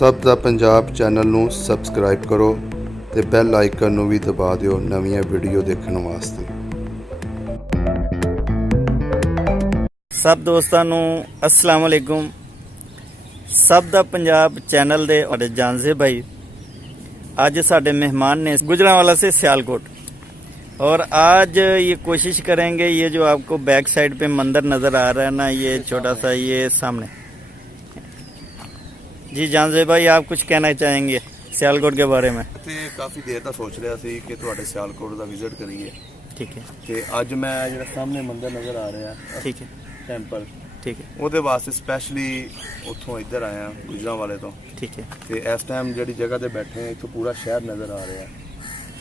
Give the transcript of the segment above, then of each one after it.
ਸਭ ਦਾ ਪੰਜਾਬ ਚੈਨਲ ਨੂੰ ਸਬਸਕ੍ਰਾਈਬ ਕਰੋ ਤੇ ਬੈਲ ਆਈਕਨ ਨੂੰ ਵੀ ਦਬਾ ਦਿਓ ਨਵੀਆਂ ਵੀਡੀਓ ਦੇਖਣ ਵਾਸਤੇ। सब दोस्तों ਨੂੰ अस्सलाम वालेकुम। सब ਦਾ ਪੰਜਾਬ चैनल ਦੇ और जानजे भाई आज साढ़े मेहमान ने गुजरांवाला से सियालकोट, और आज ये कोशिश करेंगे ये जो आपको बैक साइड पे मंदिर नज़र आ रहा है ना, ये छोटा सा ये सामने। जी जानजे भाई, आप कुछ कहना चाहेंगे सियालकोट के बारे में? काफ़ी देर तक सोच रहा सी कि तुहाडे सियालकोट का विजिट करिए। ठीक है। ते अज मैं जिहड़ा सामने मंदिर नज़र आ रहा है, ठीक है, टैंपल, ठीक है, ਉਹਦੇ ਵਾਸਤੇ ਸਪੈਸ਼ਲੀ ਉੱਥੋਂ ਇੱਧਰ ਆਏ ਹਾਂ ਗੁਜਰਾਂਵਾਲੇ ਤੋਂ। ठीक है, ਤੇ ਇਸ ਟਾਈਮ ਜਿਹੜੀ ਜਗ੍ਹਾ ਤੇ ਬੈਠੇ ਹਾਂ ਇੱਥੋਂ ਪੂਰਾ ਸ਼ਹਿਰ ਨਜ਼ਰ ਆ ਰਿਹਾ ਹੈ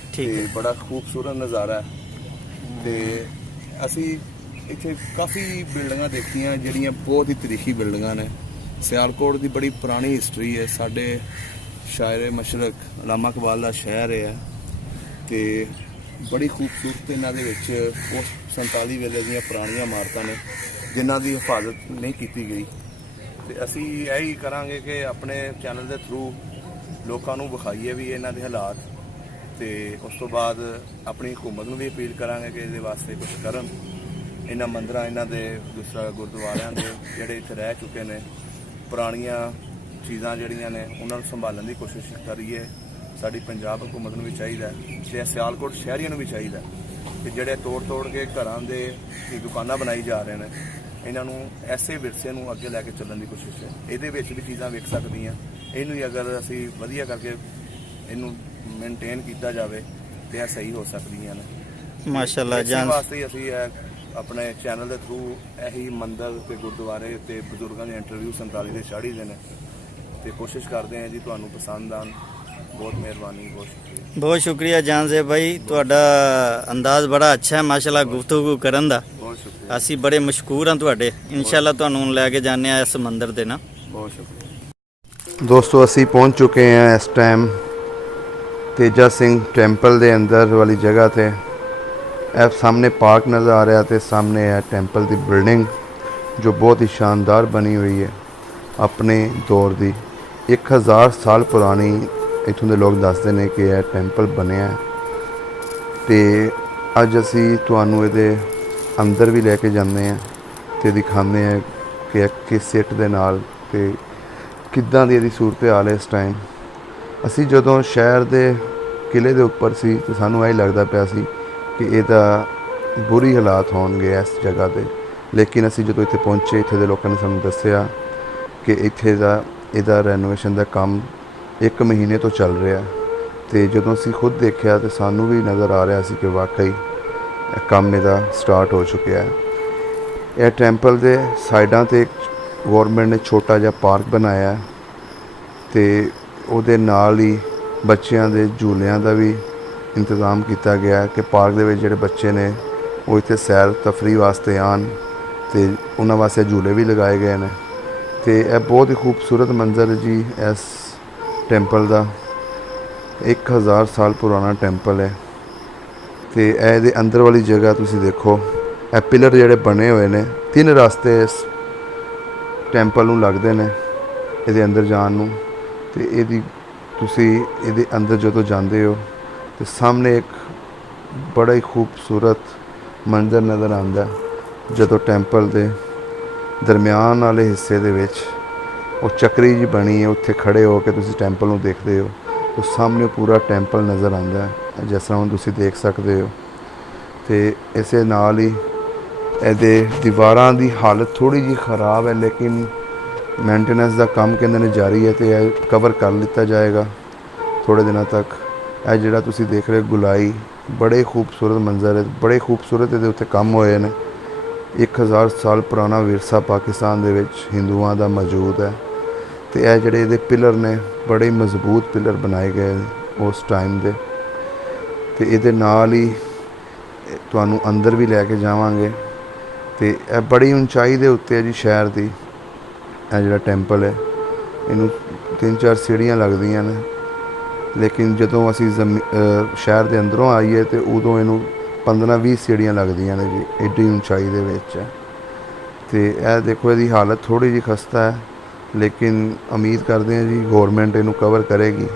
ठीक ਤੇ है, ਬੜਾ ਖੂਬਸੂਰਤ ਨਜ਼ਾਰਾ ਹੈ। ਤੇ ਅਸੀਂ ਇੱਥੇ ਕਾਫੀ ਬਿਲਡਿੰਗਾਂ ਦੇਖੀਆਂ ਜਿਹੜੀਆਂ ਬਹੁਤ ਹੀ ਤਾਰੀਖੀ ਬਿਲਡਿੰਗਾਂ ਨੇ। ਸਿਆਲਕੋਟ ਦੀ ਬੜੀ ਪੁਰਾਣੀ ਹਿਸਟਰੀ ਹੈ। ਸਾਡੇ ਸ਼ਾਇਰ ਮਸ਼ਰਕ ਅਲਾਮਾ ਇਕਬਾਲ ਦਾ ਸ਼ਹਿਰ ਹੈ ਤੇ ਬੜੀ ਖੂਬਸੂਰਤ ਇਹਨਾਂ ਦੇ ਵਿੱਚ ਉਸ 47 ਵੇਲੇ ਦੀਆਂ ਪੁਰਾਣੀਆਂ ਇਮਾਰਤਾਂ ਨੇ ਜਿਨ੍ਹਾਂ ਦੀ ਹਿਫਾਜ਼ਤ ਨਹੀਂ ਕੀਤੀ ਗਈ। ਤੇ ਅਸੀਂ ਇਹੀ ਕਰਾਂਗੇ ਕਿ ਆਪਣੇ ਚੈਨਲ ਦੇ ਥਰੂ ਲੋਕਾਂ ਨੂੰ ਵਿਖਾਈਏ ਵੀ ਇਹਨਾਂ ਦੇ ਹਾਲਾਤ, ਤੇ ਉਸ ਤੋਂ ਬਾਅਦ ਆਪਣੀ ਹਕੂਮਤ ਨੂੰ ਵੀ ਅਪੀਲ ਕਰਾਂਗੇ ਕਿ ਇਹਦੇ ਵਾਸਤੇ ਕੁਝ ਕਰਨ। ਇਹਨਾਂ ਮੰਦਰਾਂ, ਇਹਨਾਂ ਦੇ ਦੂਸਰਾ ਗੁਰਦੁਆਰਿਆਂ ਦੇ ਜਿਹੜੇ ਇੱਥੇ ਰਹਿ ਚੁੱਕੇ ਨੇ, ਪੁਰਾਣੀਆਂ ਚੀਜ਼ਾਂ ਜਿਹੜੀਆਂ ਨੇ ਉਹਨਾਂ ਨੂੰ ਸੰਭਾਲਣ ਦੀ ਕੋਸ਼ਿਸ਼ ਕਰੀਏ। ਸਾਡੀ ਪੰਜਾਬ ਹਕੂਮਤ ਨੂੰ ਵੀ ਚਾਹੀਦਾ ਤੇ ਸਿਆਲਕੋਟ ਸ਼ਹਿਰੀਆਂ ਨੂੰ ਵੀ ਚਾਹੀਦਾ ਕਿ ਜਿਹੜੇ ਤੋੜ ਕੇ ਘਰਾਂ ਦੇ ਦੁਕਾਨਾਂ ਬਣਾਈ ਜਾ ਰਹੇ ਨੇ, ਇਹਨਾਂ ਨੂੰ ਐਸੇ ਵਿਰਸੇ ਨੂੰ ਅੱਗੇ ਲੈ ਕੇ ਚੱਲਣ ਦੀ ਕੋਸ਼ਿਸ਼ ਹੈ। ਇਹਦੇ ਵਿੱਚ ਵੀ ਚੀਜ਼ਾਂ ਵਿਕ ਸਕਦੀਆਂ, ਇਹਨੂੰ ਹੀ ਅਗਰ ਅਸੀਂ ਵਧੀਆ ਕਰਕੇ ਇਹਨੂੰ ਮੇਨਟੇਨ ਕੀਤਾ ਜਾਵੇ ਤੇ ਇਹ ਸਹੀ ਹੋ ਸਕਦੀਆਂ ਨੇ। माशाल्लाह ਇਸ जान ਵਾਸਤੇ ਅਸੀਂ ਆਪਣੇ ਚੈਨਲ ਦੇ ਥਰੂ ਇਹੀ ਮੰਦਰ ਤੇ ਗੁਰਦੁਆਰੇ ਤੇ ਬਜ਼ੁਰਗਾਂ ਦੇ ਇੰਟਰਵਿਊ 47 ਦੇ ਚਾੜੀ ਦੇ ਨੇ ਤੇ ਕੋਸ਼ਿਸ਼ ਕਰਦੇ ਹਾਂ ਜੀ ਤੁਹਾਨੂੰ ਪਸੰਦ ਆਉਣ। ਬਹੁਤ ਮਿਹਰਬਾਨੀ, ਬਹੁਤ ਸ਼ੁਕਰੀਆ। बहुत शुक्रिया जानजे भाई, ਤੁਹਾਡਾ ਅੰਦਾਜ਼ ਬੜਾ ਅੱਛਾ ਹੈ ਮਾਸ਼ਾਅੱਲਾ ਗੁਫ਼ਤਗੂ ਕਰਨ ਦਾ। ਬਹੁਤ ਸ਼ੁਕਰੀਆ, ਅਸੀਂ ਬੜੇ ਮਸ਼ਕੂਰ ਹਾਂ ਤੁਹਾਡੇ। ਇਨਸ਼ਾਅੱਲਾ ਤੁਹਾਨੂੰ ਲੈ ਕੇ ਜਾਂਦੇ ਆ ਇਸ ਮੰਦਿਰ ਦੇ ਨਾ। ਬਹੁਤ ਸ਼ੁਕਰੀਆ। ਦੋਸਤੋ ਅਸੀਂ ਪਹੁੰਚ ਚੁੱਕੇ ਹਾਂ ਇਸ ਟਾਈਮ ਤੇਜਾ ਸਿੰਘ ਟੈਂਪਲ ਦੇ ਅੰਦਰ ਵਾਲੀ ਜਗ੍ਹਾ ਤੇ। ਇਹ ਸਾਹਮਣੇ ਪਾਰਕ ਨਜ਼ਰ ਆ ਰਿਹਾ ਤੇ ਸਾਹਮਣੇ ਹੈ ਟੈਂਪਲ ਦੀ ਬਿਲਡਿੰਗ ਜੋ ਬਹੁਤ ਹੀ ਸ਼ਾਨਦਾਰ ਬਣੀ ਹੋਈ ਹੈ ਆਪਣੇ ਦੌਰ ਦੀ। 1000 ਸਾਲ ਪੁਰਾਣੀ ਇੱਥੋਂ ਦੇ ਲੋਕ ਦੱਸਦੇ ਨੇ ਕਿ ਇਹ ਟੈਂਪਲ ਬਣਿਆ ਤੇ ਅੱਜ ਅਸੀਂ ਤੁਹਾਨੂੰ ਇਹਦੇ ਅੰਦਰ ਵੀ ਲੈ ਕੇ ਜਾਂਦੇ ਹਾਂ ਤੇ ਦਿਖਾਉਂਦੇ ਹਾਂ ਕਿ ਕਿਸ ਸਿੱਟ ਦੇ ਨਾਲ ਤੇ ਕਿੱਦਾਂ ਦੀ ਇਹਦੀ ਸੂਰਤ ਹਾਲ ਹੈ ਇਸ ਟਾਈਮ। ਅਸੀਂ ਜਦੋਂ ਸ਼ਹਿਰ ਦੇ ਕਿਲੇ ਦੇ ਉੱਪਰ ਸੀ ਤੇ ਸਾਨੂੰ ਇਹ ਲੱਗਦਾ ਪਿਆ ਸੀ ਕਿ ਇਹਦਾ ਬੁਰੀ ਹਾਲਾਤ ਹੋਣਗੇ ਇਸ ਜਗ੍ਹਾ 'ਤੇ, ਲੇਕਿਨ ਅਸੀਂ ਜਦੋਂ ਇੱਥੇ ਪਹੁੰਚੇ ਇੱਥੇ ਦੇ ਲੋਕਾਂ ਨੇ ਸਾਨੂੰ ਦੱਸਿਆ ਕਿ ਇੱਥੇ ਦਾ ਇਹਦਾ ਰੈਨੋਵੇਸ਼ਨ ਦਾ ਕੰਮ 1 ਮਹੀਨੇ ਤੋਂ ਚੱਲ ਰਿਹਾ। ਤੇ ਜਦੋਂ ਅਸੀਂ ਖੁਦ ਦੇਖਿਆ ਤੇ ਸਾਨੂੰ ਵੀ ਨਜ਼ਰ ਆ ਰਿਹਾ ਸੀ ਕਿ ਵਾਕਈ ਇਹ ਕੰਮ ਇਹਦਾ ਸਟਾਰਟ ਹੋ ਚੁੱਕਿਆ ਹੈ। ਇਹ ਟੈਂਪਲ ਦੇ ਸਾਈਡਾਂ 'ਤੇ ਗੌਰਮੈਂਟ ਨੇ ਛੋਟਾ ਜਿਹਾ ਪਾਰਕ ਬਣਾਇਆ ਤੇ ਉਹਦੇ ਨਾਲ ਹੀ ਬੱਚਿਆਂ ਦੇ ਝੂਲਿਆਂ ਦਾ ਵੀ ਇੰਤਜ਼ਾਮ ਕੀਤਾ ਗਿਆ ਕਿ ਪਾਰਕ ਦੇ ਵਿੱਚ ਜਿਹੜੇ ਬੱਚੇ ਨੇ ਉਹ ਇੱਥੇ ਸੈਰ ਤਫਰੀਹ ਵਾਸਤੇ ਆਉਣ ਤੇ ਉਹਨਾਂ ਵਾਸਤੇ ਝੂਲੇ ਵੀ ਲਗਾਏ ਗਏ ਨੇ। ਤੇ ਇਹ ਬਹੁਤ ਹੀ ਖੂਬਸੂਰਤ ਮੰਜ਼ਰ ਹੈ ਜੀ ਇਸ ਟੈਂਪਲ ਦਾ। 1000 ਸਾਲ ਪੁਰਾਣਾ ਟੈਂਪਲ ਹੈ ਤੇ ਇਹਦੇ ਅੰਦਰ ਵਾਲੀ ਜਗ੍ਹਾ ਤੁਸੀਂ ਦੇਖੋ, ਇਹ ਪਿਲਰ ਜਿਹੜੇ ਬਣੇ ਹੋਏ ਨੇ, 3 ਰਸਤੇ ਇਸ ਟੈਂਪਲ ਨੂੰ ਲੱਗਦੇ ਨੇ ਇਹਦੇ ਅੰਦਰ ਜਾਣ ਨੂੰ। ਤੇ ਇਹਦੀ ਤੁਸੀਂ ਇਹਦੇ ਅੰਦਰ ਜਦੋਂ ਜਾਂਦੇ ਹੋ ਤੇ ਸਾਹਮਣੇ ਇੱਕ ਬੜਾ ਹੀ ਖੂਬਸੂਰਤ ਮੰਜ਼ਰ ਨਜ਼ਰ ਆਉਂਦਾ ਜਦੋਂ ਟੈਂਪਲ ਦੇ ਦਰਮਿਆਨ ਵਾਲੇ ਹਿੱਸੇ ਦੇ ਵਿੱਚ ਉਹ ਚੱਕਰੀ ਜੀ ਬਣੀ ਹੈ, ਉੱਥੇ ਖੜੇ ਹੋ ਕੇ ਤੁਸੀਂ ਟੈਂਪਲ ਨੂੰ ਦੇਖਦੇ ਹੋ ਤਾਂ ਸਾਹਮਣੇ ਪੂਰਾ ਟੈਂਪਲ ਨਜ਼ਰ ਆਉਂਦਾ ਹੈ ਜਿਸ ਤਰ੍ਹਾਂ ਹੁਣ ਤੁਸੀਂ ਦੇਖ ਸਕਦੇ ਹੋ। ਤੇ ਇਸੇ ਨਾਲ ਹੀ ਇਹਦੇ ਦੀਵਾਰਾਂ ਦੀ ਹਾਲਤ ਥੋੜ੍ਹੀ ਜਿਹੀ ਖ਼ਰਾਬ ਹੈ, ਲੇਕਿਨ ਮੇਨਟੇਨੈਂਸ ਦਾ ਕੰਮ ਕਹਿੰਦੇ ਨੇ ਜਾਰੀ ਹੈ ਤੇ ਇਹ ਕਵਰ ਕਰ ਲਿੱਤਾ ਜਾਏਗਾ ਥੋੜ੍ਹੇ ਦਿਨਾਂ ਤੱਕ। ਇਹ ਜਿਹੜਾ ਤੁਸੀਂ ਦੇਖ ਰਹੇ ਗੁਲਾਈ, ਬੜੇ ਖੂਬਸੂਰਤ ਮੰਜ਼ਰ ਹੈ, ਬੜੇ ਖੂਬਸੂਰਤ ਇਹਦੇ ਉੱਤੇ ਕੰਮ ਹੋਏ ਨੇ। 1000 ਸਾਲ ਪੁਰਾਣਾ ਵਿਰਸਾ ਪਾਕਿਸਤਾਨ ਦੇ ਵਿੱਚ ਹਿੰਦੂਆਂ ਦਾ ਮੌਜੂਦ ਹੈ ਤੇ ਇਹ ਜਿਹੜੇ ਇਹਦੇ ਪਿਲਰ ਨੇ ਬੜੇ ਮਜ਼ਬੂਤ ਪਿਲਰ ਬਣਾਏ ਗਏ ਉਸ ਟਾਈਮ ਦੇ। ਤੇ ਇਹਦੇ ਨਾਲ ਹੀ ਤੁਹਾਨੂੰ ਅੰਦਰ ਵੀ ਲੈ ਕੇ ਜਾਵਾਂਗੇ ਤੇ ਇਹ ਬੜੀ ਉਚਾਈ ਦੇ ਉੱਤੇ ਹੈ ਜੀ ਸ਼ਹਿਰ ਦੀ। ਇਹ ਜਿਹੜਾ ਟੈਂਪਲ ਹੈ ਇਹਨੂੰ 3-4 ਸੀੜੀਆਂ ਲੱਗਦੀਆਂ ਨੇ, ਲੇਕਿਨ ਜਦੋਂ ਅਸੀਂ ਸ਼ਹਿਰ ਦੇ ਅੰਦਰੋਂ ਆਈਏ ਤੇ ਉਦੋਂ ਇਹਨੂੰ 15-20 ਸੀੜੀਆਂ ਲੱਗਦੀਆਂ ਨੇ ਜੀ, ਐਡੀ ਉਚਾਈ ਦੇ ਵਿੱਚ। ਤੇ ਇਹ ਦੇਖੋ ਇਹਦੀ ਹਾਲਤ ਥੋੜ੍ਹੀ ਜਿਹੀ ਖਸਤਾ ਹੈ ਲੇਕਿਨ ਉਮੀਦ ਕਰਦੇ ਹਾਂ ਜੀ ਗੌਰਮੈਂਟ ਇਹਨੂੰ ਕਵਰ ਕਰੇਗੀ।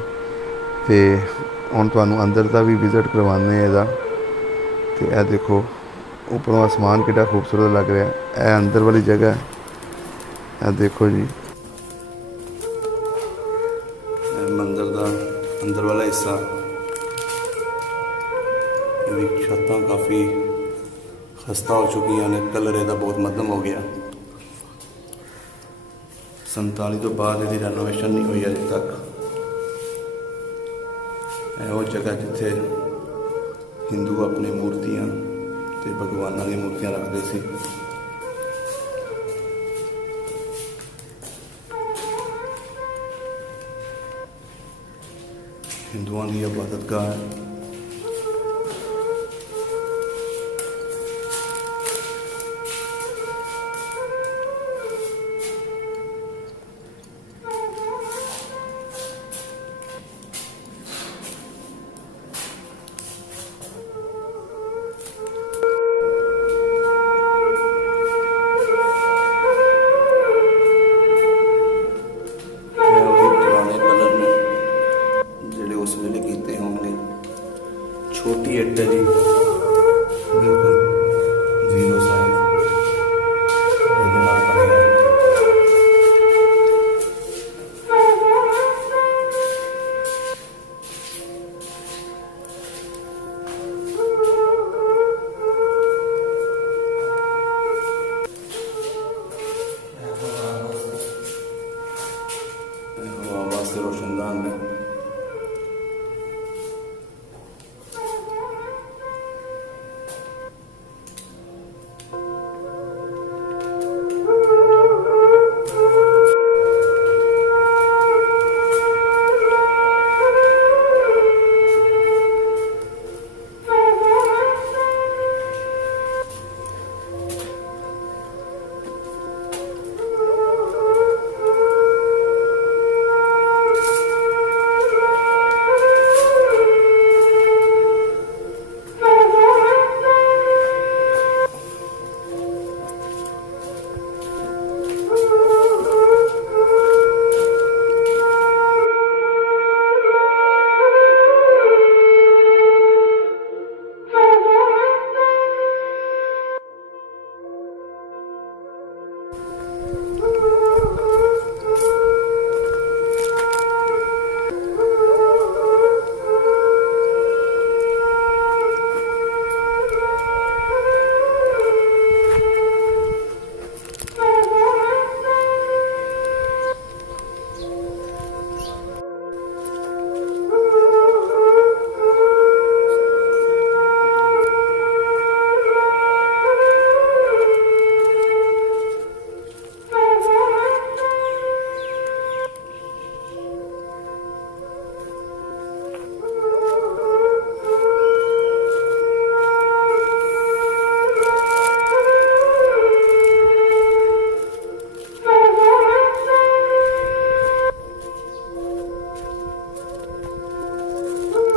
ਤੇ ਹੁਣ ਤੁਹਾਨੂੰ ਅੰਦਰ ਦਾ ਵੀ ਵਿਜ਼ਿਟ ਕਰਵਾਉਂਦੇ ਹਾਂ ਇਹਦਾ। ਤੇ ਇਹ ਦੇਖੋ ਉੱਪਰੋਂ ਆਸਮਾਨ ਕਿੱਡਾ ਖੂਬਸੂਰਤ ਲੱਗ ਰਿਹਾ। ਇਹ ਅੰਦਰ ਵਾਲੀ ਜਗ੍ਹਾ ਹੈ। ਇਹ ਦੇਖੋ ਜੀ ਇਹ ਮੰਦਰ ਦਾ ਅੰਦਰ ਵਾਲਾ ਹਿੱਸਾ। ਇਹਦੀ ਛੱਤਾਂ ਕਾਫੀ ਖਸਤਾ ਹੋ ਚੁੱਕੀਆਂ ਨੇ, ਕਲਰ ਇਹਦਾ ਬਹੁਤ ਮੱਧਮ ਹੋ ਗਿਆ। 47 ਤੋਂ ਬਾਅਦ ਇਹਦੀ ਰੈਨੋਵੇਸ਼ਨ ਨਹੀਂ ਹੋਈ ਅਜੇ ਤੱਕ। ਇਹ ਉਹ ਜਗ੍ਹਾ ਜਿੱਥੇ ਹਿੰਦੂ ਆਪਣੀ ਮੂਰਤੀਆਂ ਤੇ ਭਗਵਾਨਾਂ ਦੀਆਂ ਮੂਰਤੀਆਂ ਰੱਖਦੇ ਸੀ। ਹਿੰਦੂਆਂ ਦੀ ਇਬਾਦਤਗਾਹ ਹੈ। छोटी अड्डा जी बिल्कुल जीरो साइज वास्ते रोशनदान में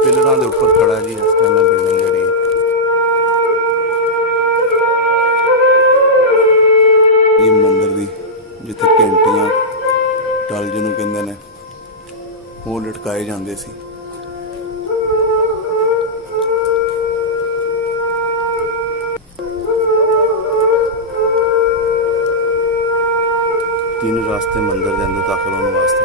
ਪਿਲਰਾਂ ਦੇ ਉੱਪਰ ਖੜਾ ਜੀ ਇਸ ਟਾਈਮ ਬਿਲਡਿੰਗ ਜਿਹੜੀ ਇਹ ਮੰਦਿਰ ਦੀ ਜਿੱਥੇ ਘੰਟੀਆਂ ਟਲ ਜਿਹਨੂੰ ਕਹਿੰਦੇ ਨੇ ਉਹ ਲਟਕਾਏ ਜਾਂਦੇ ਸੀ। तीन रास्ते मंदिर के अंदर दाखिल होने वास्ते।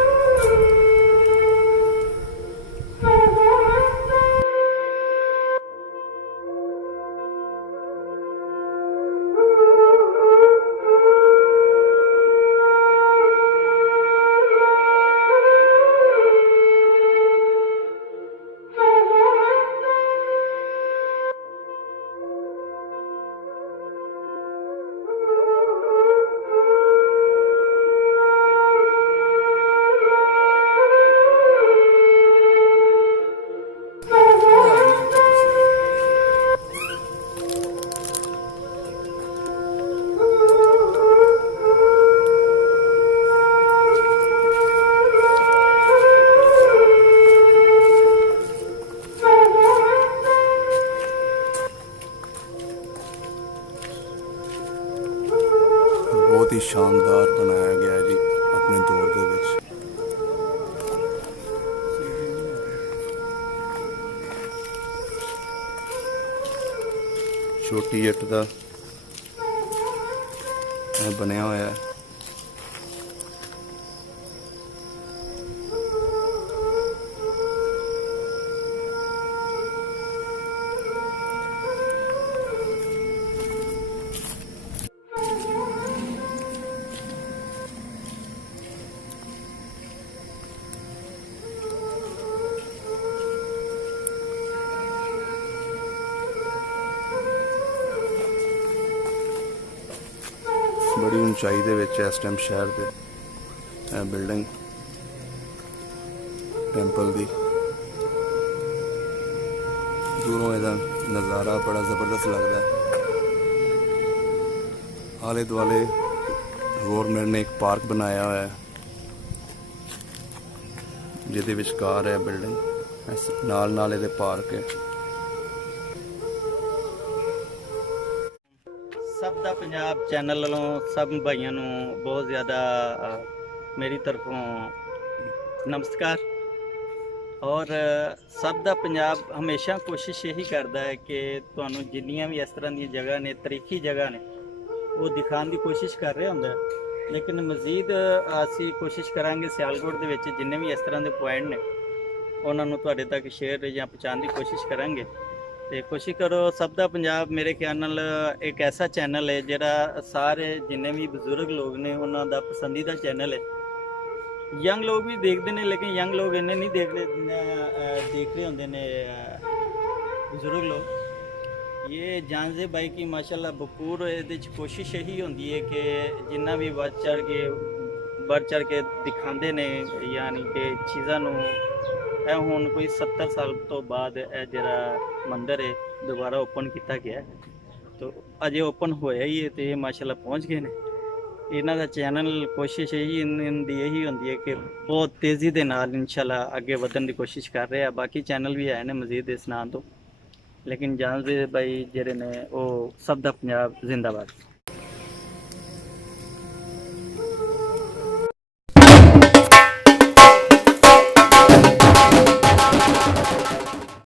बहुत ही शानदार बनाया गया है जी ਆਪਣੇ ਦੌਰ ਦੇ ਵਿੱਚ। ਛੋਟੀ ਇੱਟ ਦਾ ਇਹ ਬਣਿਆ ਹੋਇਆ ਹੈ। ਬੜੀ ਉਚਾਈ ਦੇ ਵਿੱਚ ਇਸ ਟਾਈਮ ਸ਼ਹਿਰ ਦੇ ਇਹ ਬਿਲਡਿੰਗ ਟੈਂਪਲ ਦੀ। ਦੂਰੋਂ ਇਹਦਾ ਨਜ਼ਾਰਾ ਬੜਾ ਜ਼ਬਰਦਸਤ ਲੱਗਦਾ ਹੈ। ਆਲੇ ਦੁਆਲੇ ਗੌਰਮੈਂਟ ਨੇ ਇੱਕ ਪਾਰਕ ਬਣਾਇਆ ਹੋਇਆ ਹੈ ਜਿਹਦੇ ਵਿਚਕਾਰ ਹੈ ਬਿਲਡਿੰਗ, ਨਾਲ ਨਾਲ ਇਹਦੇ ਪਾਰਕ ਹੈ। ਸਭ ਦਾ ਪੰਜਾਬ ਚੈਨਲ ਵੱਲੋਂ ਸਭ ਭਾਈਆਂ ਨੂੰ ਬਹੁਤ ਜ਼ਿਆਦਾ ਮੇਰੀ ਤਰਫੋਂ ਨਮਸਕਾਰ। ਔਰ ਸਭ ਦਾ ਪੰਜਾਬ ਹਮੇਸ਼ਾ ਕੋਸ਼ਿਸ਼ ਇਹੀ ਕਰਦਾ ਹੈ ਕਿ ਤੁਹਾਨੂੰ ਜਿੰਨੀਆਂ ਵੀ ਇਸ ਤਰ੍ਹਾਂ ਦੀਆਂ ਜਗ੍ਹਾ ਨੇ, ਤਾਰੀਖੀ ਜਗ੍ਹਾ ਨੇ, ਉਹ ਦਿਖਾਉਣ ਦੀ ਕੋਸ਼ਿਸ਼ ਕਰ ਰਿਹਾ ਹੁੰਦਾ। ਲੇਕਿਨ ਮਜ਼ੀਦ ਅਸੀਂ ਕੋਸ਼ਿਸ਼ ਕਰਾਂਗੇ ਸਿਆਲਕੋਟ ਦੇ ਵਿੱਚ ਜਿੰਨੇ ਵੀ ਇਸ ਤਰ੍ਹਾਂ ਦੇ ਪੁਆਇੰਟ ਨੇ ਉਹਨਾਂ ਨੂੰ ਤੁਹਾਡੇ ਤੱਕ ਸ਼ੇਅਰ ਜਾਂ ਪਹੁੰਚਾਉਣ ਦੀ ਕੋਸ਼ਿਸ਼ ਕਰਾਂਗੇ। ਤੇ ਕੋਸ਼ਿਸ਼ ਕਰੋ। ਸਭ ਦਾ ਪੰਜਾਬ ਮੇਰੇ ਖਿਆਲ ਨਾਲ ਇੱਕ ਐਸਾ ਚੈਨਲ ਹੈ ਜਿਹੜਾ ਸਾਰੇ ਜਿੰਨੇ ਵੀ ਬਜ਼ੁਰਗ ਲੋਕ ਨੇ ਉਹਨਾਂ ਦਾ ਪਸੰਦੀਦਾ ਚੈਨਲ ਹੈ। ਯੰਗ ਲੋਕ ਵੀ ਦੇਖਦੇ ਨੇ ਲੇਕਿਨ ਯੰਗ ਲੋਕ ਇੰਨੇ ਨਹੀਂ ਦੇਖਦੇ ਦੇਖ ਰਹੇ ਹੁੰਦੇ ਨੇ ਬਜ਼ੁਰਗ ਲੋਕ। ਇਹ ਜਾਨਜ਼ੇ ਬਾਈ ਕੀ ਮਾਸ਼ਾਅੱਲਾ ਭਰਪੂਰ ਇਹਦੇ 'ਚ ਕੋਸ਼ਿਸ਼ ਇਹੀ ਹੁੰਦੀ ਹੈ ਕਿ ਜਿੰਨਾ ਵੀ ਵੱਧ ਚੜ੍ਹ ਕੇ ਦਿਖਾਉਂਦੇ ਨੇ, ਯਾਨੀ ਕਿ ਚੀਜ਼ਾਂ ਨੂੰ। ਇਹ ਹੁਣ ਕੋਈ 70 ਸਾਲ ਤੋਂ ਬਾਅਦ ਇਹ ਜਿਹੜਾ ਮੰਦਿਰ ਹੈ ਦੁਬਾਰਾ ਓਪਨ ਕੀਤਾ ਗਿਆ ਹੈ। ਤੋ ਅਜੇ ਓਪਨ ਹੋਇਆ ਹੀ ਹੈ ਤੇ ਇਹ ਮਾਸ਼ਾਅੱਲਾ ਪਹੁੰਚ ਗਏ ਨੇ। ਇਹਨਾਂ ਦਾ ਚੈਨਲ ਕੋਸ਼ਿਸ਼ ਇਹੀ ਹੁੰਦੀ ਹੈ ਕਿ ਬਹੁਤ ਤੇਜ਼ੀ ਦੇ ਨਾਲ ਇਨਸ਼ਾਅੱਲਾ ਅੱਗੇ ਵਧਣ ਦੀ ਕੋਸ਼ਿਸ਼ ਕਰ ਰਹੇ ਆ। ਬਾਕੀ ਚੈਨਲ ਵੀ ਆਏ ਨੇ ਮਜ਼ੀਦ ਇਸ ਨਾਂ ਤੋਂ, ਲੇਕਿਨ ਜਾਣਦੇ ਬਾਈ ਜਿਹੜੇ ਨੇ ਉਹ ਸਭ ਦਾ ਪੰਜਾਬ ਜ਼ਿੰਦਾਬਾਦ।